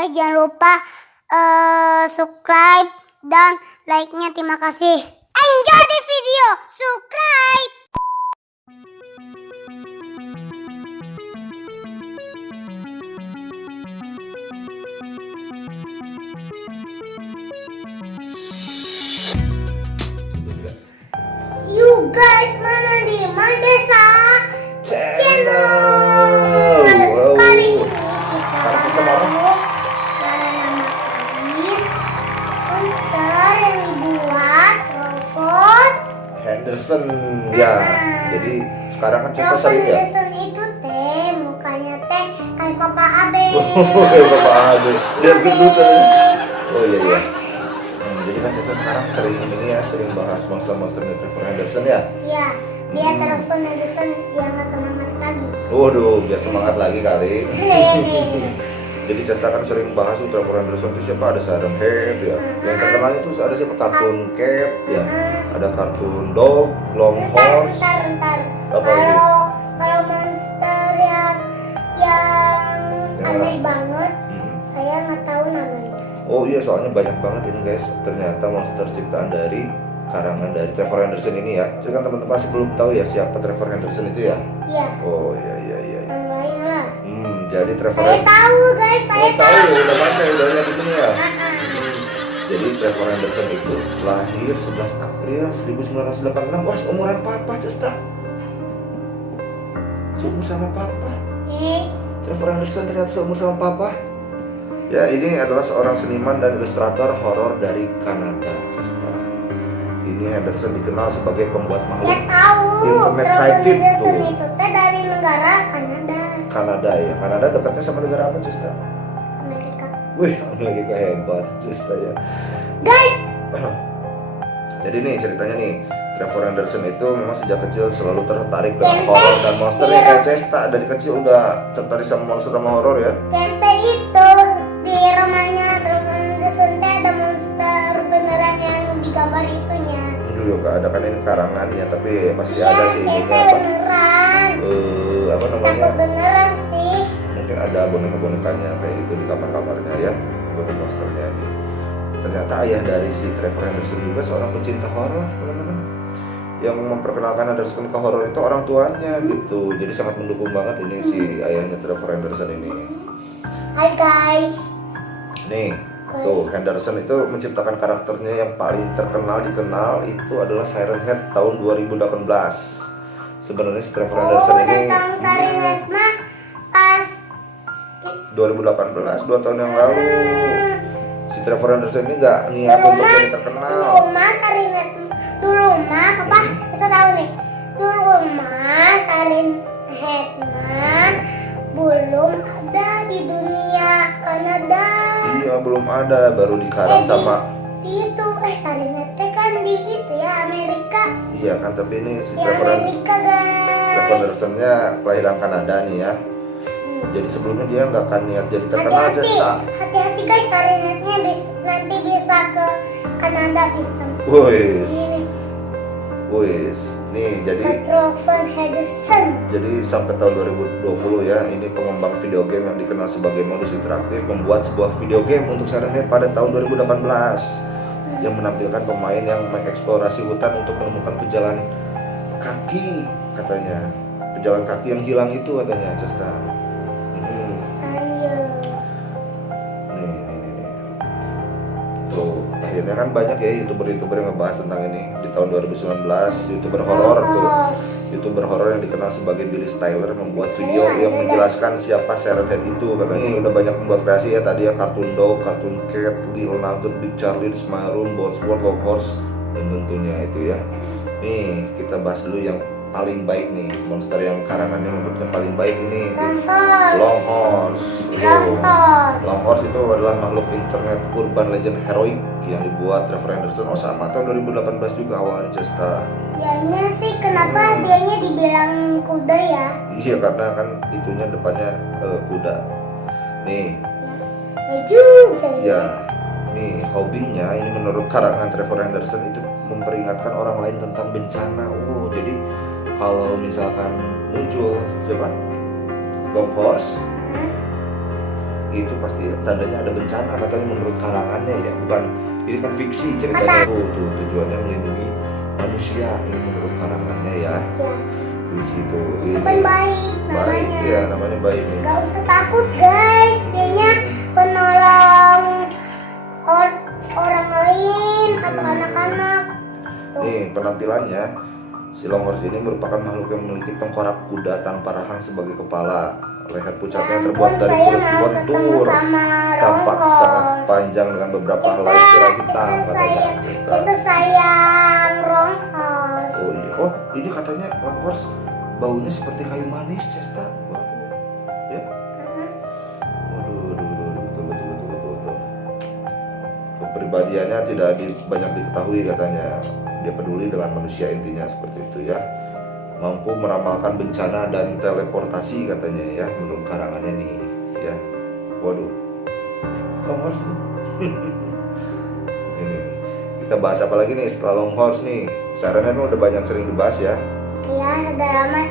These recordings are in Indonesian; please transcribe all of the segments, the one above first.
Guys, jangan lupa subscribe dan like-nya. Terima kasih. Enjoy the video. Subscribe. You guys, mana di Mandesa Channel. Kali ini kita mau monster yang dibuat robot Henderson ya. Jadi sekarang kan cerita sering ya. Henderson itu mukanya kayak Papa Abe. Papa Abe. Lihat gitu. Oh iya iya. Jadi kan Cesa sekarang sering ini ya, sering bahas monster-monsternya Trevor Henderson ya. Iya. Dia Trevor Henderson dia nggak semangat lagi. Waduh, biar semangat lagi kali. Jadi Cesta kan sering bahas Trevor Henderson itu siapa, ada Siren Head ya. Yang terkenal itu ada siapa, kartun Cat ya. Ada kartun Dog, Longhorns. Bentar. Apa itu? Kalau monster yang aneh banget, saya nggak tahu namanya. Oh iya, soalnya banyak banget ini guys. Ternyata monster ciptaan dari karangan dari Trevor Henderson ini ya. Jadi kan teman-teman masih belum tahu ya siapa Trevor Henderson itu ya. Iya. Oh iya. Yang lain lah. Jadi Trevor Saya tahu guys, saya tahu tahu. udah baca udah di sini ya. Jadi Trevor Henderson itu lahir 11 April 1986. Wah, umuran papa Cesta. Seumur sama papa. Trevor Henderson ternyata seumur sama papa. Ya, ini adalah seorang seniman dan ilustrator horor dari Kanada, Cesta. Ini Henderson dikenal sebagai pembuat makhluk Saya tahu. Internet Trevor Titan Henderson tuh. itu dari negara Kanada. Kanada ya. Kanada dekatnya sama negara apa, Cesta? Amerika. Wih, Amerika hebat, Cesta ya. Guys, Jadi nih ceritanya nih, Trevor Henderson itu memang sejak kecil selalu tertarik dengan horor dan monster ya. Kayak Cesta dari kecil udah tertarik sama monster sama horor ya. tempe itu di rumahnya Trevor Henderson ada monster beneran yang digambar itunya. Dulu gak ada kan ini karangannya, tapi masih Iya, ada sih ini tempe apa? beneran. Apa namanya? Takut beneran sih. Mungkin ada boneka-bonekanya kayak itu di kamar-kamarnya ya, boneka monsternya ini. Ternyata ayah dari si Trevor Henderson juga seorang pecinta horor, teman-teman. Yang memperkenalkan Henderson ke horor itu orang tuanya gitu. Jadi sangat mendukung banget ini si ayahnya Trevor Henderson ini. Hai guys. Nih, tuh Henderson itu menciptakan karakternya yang paling dikenal itu adalah Siren Head tahun 2018. Sebenarnya si Trevor Henderson ini Tentang Siren Head mah pas 2018, 2 tahun yang lalu. Si Trevor Henderson ini nggak niat untuk jadi terkenal. dulu mah Siren Head dulu mah papa kita tahu nih. Dulu mah Siren Head mah belum ada di dunia Kanada. Iya, belum ada, baru dikarang sama Itu Siren Head kan di itu ya Amerika. iya kan, tapi ini si Di Trevor Amerika guys. Henderson-nya kelahiran Kanada nih ya. Jadi sebelumnya dia nggak akan niat jadi terkenal, Cesta. Hati-hati guys, Siren Head-nya nanti bisa ke Kanada bisa. Wih, Ini nih jadi Trevor Henderson. Jadi sampai tahun 2020 ya, ini pengembang video game yang dikenal sebagai Modus Interaktif membuat sebuah video game untuk Siren Head pada tahun 2018 yang menampilkan pemain yang mengeksplorasi hutan untuk menemukan pejalan kaki katanya. Pejalan kaki yang hilang itu katanya, Cesta. Ayo. Nih. Tuh, akhirnya kan banyak ya YouTuber yang ngebahas tentang ini di tahun 2019. YouTuber horor tuh. YouTuber horor yang dikenal sebagai Billy Styler membuat video yang menjelaskan siapa Siren Head itu. Katanya ini udah banyak membuat kreasi ya, tadi ya kartun Dog, kartun Cat, Little Nugget, Big Charlie, Smaroon, Bonesworth, Longhorns, dan tentunya itu ya. Nih kita bahas dulu yang paling baik nih, monster yang karangannya menurutnya paling baik ini, Longhorns. Longhorns itu adalah makhluk internet urban legend heroik yang dibuat Trevor Henderson. Oh sama tahun 2018 juga awalnya, Cesta. Dianya sih kenapa dianya dibilang kuda ya? Iya, karena kan itunya depannya kuda. Nih, Ya juga. ya, nih hobinya ini menurut karangan Trevor Henderson itu memperingatkan orang lain tentang bencana. Oh, jadi kalau misalkan muncul siapa? Longhorns itu pasti tandanya ada bencana katanya menurut kalangannya ya, bukan ini kan fiksi ceritanya. Tuh tujuannya melindungi manusia ini menurut kalangannya ya. Ya. Di situ Itu kan baik baik namanya. ya, namanya baik nih. Gak usah takut guys, dianya penolong orang lain atau anak-anak. Tuh. Nih penampilannya, si Longhorns ini merupakan makhluk yang memiliki tengkorak kuda tanpa rahang sebagai kepala. Leher pucatnya terbuat dari saya kulit mau ketemu gontur, sama tampak sangat Longhorns. panjang dengan beberapa helai tirai hitam katanya. Kita sayang Longhorns. Oh iya, oh ini katanya Longhorns baunya seperti kayu manis, Cesta. Waduh, ya. Waduh, betul. Kepribadiannya tidak banyak diketahui katanya. Dia peduli dengan manusia intinya seperti itu ya. Mampu meramalkan bencana dan teleportasi katanya ya, menurut karangannya nih ya. Waduh, Longhorns nih. Ini nih. Kita bahas apa lagi nih setelah Longhorns nih? Sarannya udah banyak sering dibahas ya. Ya, udah lama.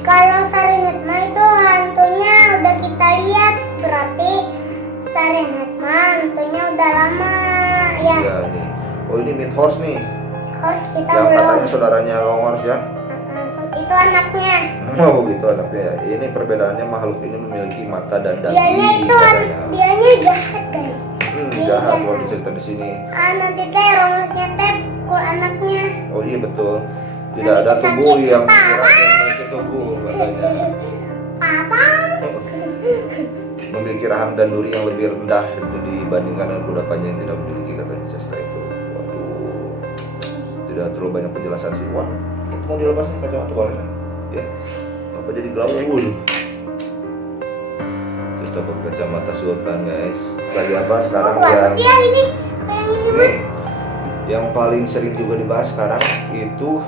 Kalau Sarinetma itu hantunya udah kita lihat, berarti Sarinetma hantunya udah lama ya. Iya nih. Oh ini Midhorse nih. Horse kita Yang belum. katanya saudaranya Longhorns ya. Itu anaknya. Oh gitu anaknya ya. Ini perbedaannya makhluk ini memiliki mata dan daging. Dianya itu katanya. dianya jahat guys. Dia Jahat jahat. kalau cerita di sini. Nanti teh Romulsnya teh pukul anaknya. Oh iya betul. Tidak Nanti ada sakit tubuh yang kepala. memiliki tubuh katanya. Apa? Memiliki rahang dan duri yang lebih rendah dibandingkan dengan kudapannya yang tidak memiliki katanya Cesta itu. Waduh. Tidak terlalu banyak penjelasan sih. Wah, mau dilepas nih kacamata kolennya. Ya. Apa jadi gelap? Waduh. Cesta pakai kacamata sultan guys. Lagi apa sekarang Oh, yang bagus ya ini. Kayak ini mah. nih, yang paling sering juga dibahas sekarang itu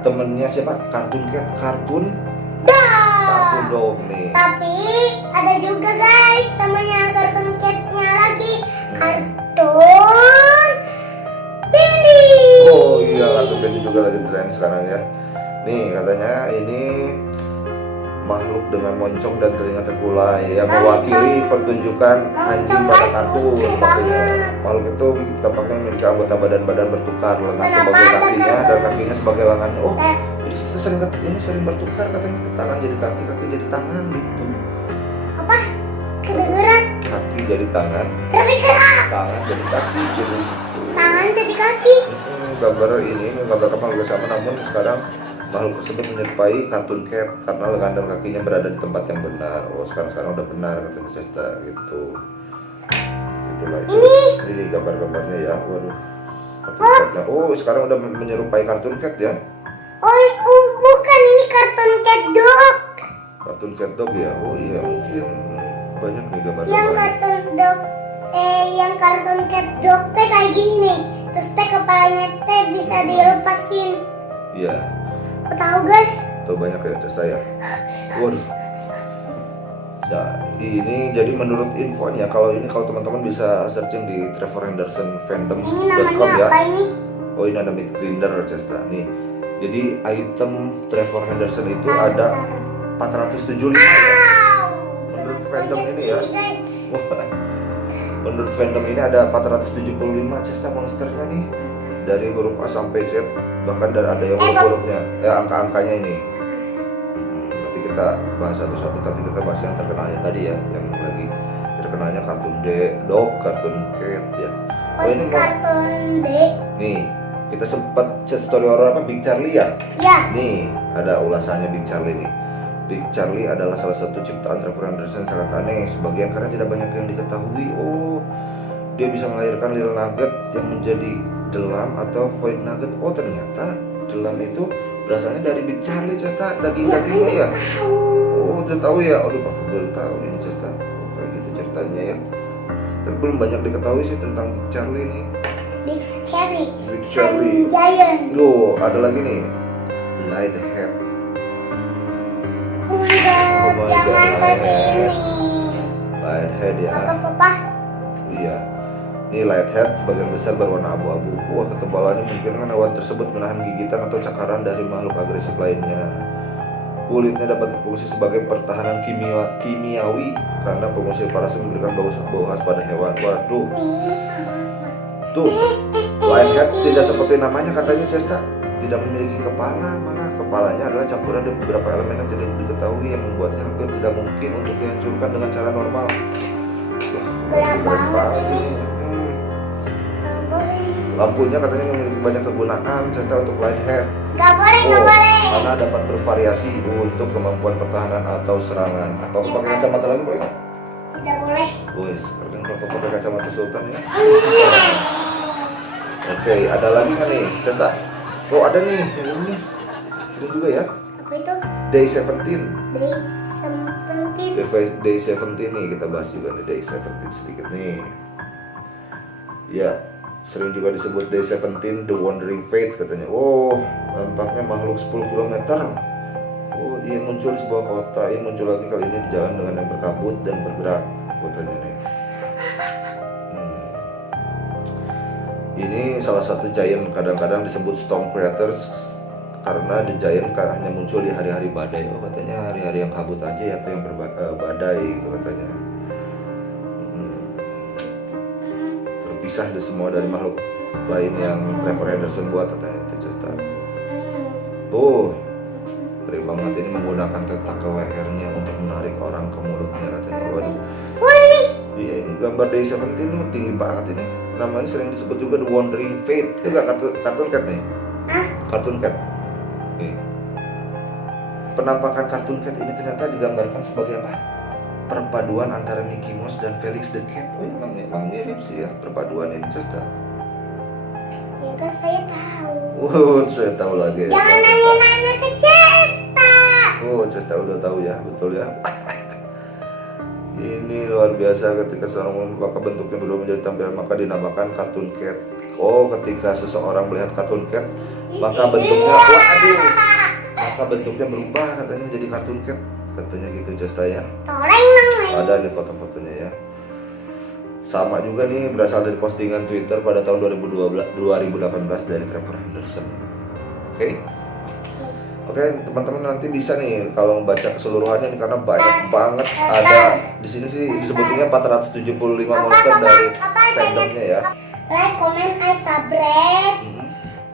temennya siapa? Kartun dog nih. Tapi ada juga guys temannya kartun catnya lagi, kartun Bendy. Oh iya, kartun Bendy juga lagi tren sekarang ya. Nih katanya ini makhluk dengan moncong dan telinga terkulai yang mewakili pertunjukan anjing pada kartun. Katanya makhluk itu tampaknya memiliki anggota badan bertukar, lengan sebagai kakinya dan kakinya sebagai lengan. Oh, ini sering bertukar katanya, tangan jadi kaki jadi tangan gitu. Apa? Kedengeran? Kaki jadi tangan, Lebih keras. tangan jadi kaki gitu. Tangan jadi kaki. Gambar ini menggambarkan makhluk sama, namun sekarang makhluk tersebut menyerupai kartun cat karena lengan dan kakinya berada di tempat yang benar. Oh sekarang udah benar katanya Cesta gitu. Itulah itu. Ini gambar-gambarnya ya. Waduh. Kartun catnya. Oh sekarang udah menyerupai kartun cat ya. Oh, bukan ini kartun cat dog. Kartun cat dog ya. Oh iya mungkin banyak nih Yang gambar-gambar. kartun dog, yang kartun cat dog teh kayak gini nih. Terus teh kepalanya teh bisa dilepasin. Iya. Kau tahu guys? Tuh banyak ya Cesta ya. Waduh. Nah, ini jadi menurut infonya kalau teman-teman bisa searching di Trevor Henderson Ini fandom.com namanya ya. apa ini? Oh ini ada Meat Grinder Cesta nih. Jadi item Trevor Henderson itu ada 475 ya. Menurut fandom ini ya. Guys. Menurut fandom ini ada 475 Cesta monsternya nih. Dari huruf A sampai Z, bahkan ada yang huruf-hurufnya, angka-angkanya ini. Nanti kita bahas satu-satu, tapi kita bahas yang terkenalnya tadi ya, yang lagi terkenalnya kartun dog, kartun cat ya. Oh ini mau kartun D. nih, kita sempat chat story horror apa Big Charlie ya? Ya. Nih, ada ulasannya Big Charlie nih. Big Charlie adalah salah satu ciptaan Trevor Henderson sangat aneh, sebagian karena tidak banyak yang diketahui. Oh, dia bisa melahirkan Little Nugget yang menjadi delam atau Void Nugget. Oh, ternyata delam itu berasalnya dari Big Charlie, Cesta, daging-dagingnya ya. Oh, udah tahu ya. Aduh, Bapak baru tahu ini Cesta. Oh, kayak gitu ceritanya ya. Tapi belum banyak diketahui sih tentang Big Charlie nih. Big Cherry. Big Charlie. Giant. Loh, ada lagi nih. Lighthead. Oh my god, Oh my jangan God, ke Lighthead. sini. Lighthead ya. Papa. Iya. Ini lighthead sebagian besar berwarna abu-abu. Wah, ketebalannya mungkin kan hewan tersebut menahan gigitan atau cakaran dari makhluk agresif lainnya. Kulitnya dapat berfungsi sebagai pertahanan kimiawi karena pengusir parasit memberikan bau khas pada hewan. Waduh, tuh lionhead tidak seperti namanya katanya Cesta, tidak memiliki kepala. Mana kepalanya adalah campuran dari beberapa elemen yang tidak diketahui yang membuatnya hampir tidak mungkin untuk dihancurkan dengan cara normal. Wah, keren banget ini. Lampunya katanya memiliki banyak kegunaan Cesta untuk lionhead. Gak boleh, gak boleh. Karena dapat bervariasi untuk kemampuan pertahanan atau serangan. Atau pakai kacamata lagi boleh nggak? Tidak boleh. Wes, keren kalau pakai kacamata sultan ya. Oke, ada lagi kan nih, Cesta? Oh ada nih, yang ini seru juga ya. Apa itu? Day 17. Day 17. Day 17 nih kita bahas juga nih, Day 17 sedikit nih. Ya, sering juga disebut Day 17 The Wandering Fate katanya. Oh, nampaknya makhluk 10 km. Oh, dia muncul di sebuah kota. Ia muncul lagi kali ini di jalan dengan yang berkabut dan bergerak kotanya nih. Ini salah satu giant, kadang-kadang disebut storm creators karena the giant hanya muncul di hari-hari badai. Oh, katanya hari-hari yang kabut aja atau yang badai itu katanya. Terpisah semua dari makhluk lain yang Trevor Henderson buat katanya itu cerita. Tuh, ngeri banget ini menggunakan tentakel lehernya untuk menarik orang ke mulutnya katanya. Waduh. Iya, ini gambar Day 17 ini tinggi banget ini. Namanya sering disebut juga The Wandering Fate. Itu gak kartun cat nih? Hah? Kartun cat. Nih. Penampakan kartun cat ini ternyata digambarkan sebagai apa? Perpaduan antara Mickey Mouse dan Felix the Cat. Oh, emang mirip sih ya perpaduan ini Cesta. Ya kan saya tahu. Wow, saya tahu lagi. Jangan nanya-nanya ke Cesta. Oh, Cesta udah tahu ya, betul ya. Ini luar biasa ketika seorang maka bentuknya berubah menjadi tampilan maka dinamakan kartun cat. Oh, ketika seseorang melihat kartun cat maka bentuknya maka bentuknya berubah katanya menjadi kartun cat katanya gitu Cesta ya. Ada nih foto-fotonya ya. Sama juga nih berasal dari postingan Twitter pada tahun 2018 dari Trevor Henderson. Oke. Oke, teman-teman nanti bisa nih kalau membaca keseluruhannya nih karena banyak banget ada di sini sih disebutnya 475 monster dari fandomnya ya. Like, comment, and subscribe.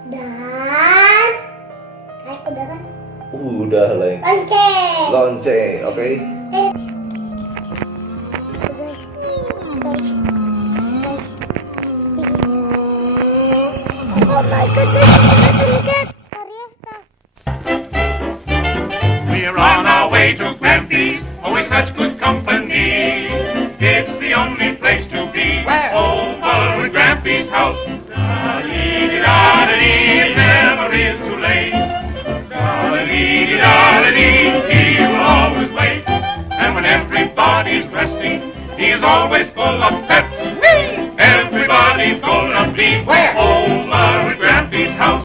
Dan like udah kan? Udah like. Lonceng, oke. Oh my goodness, We're on our way to Grampy's, always such good company. It's the only place to be. Where? Over at Grampy's house. Da-dee-dee-da-dee, it never is too late. Da-dee-dee-da-dee, he will always wait. And when everybody's resting, he is always full of pep. Everybody's gonna be Where? over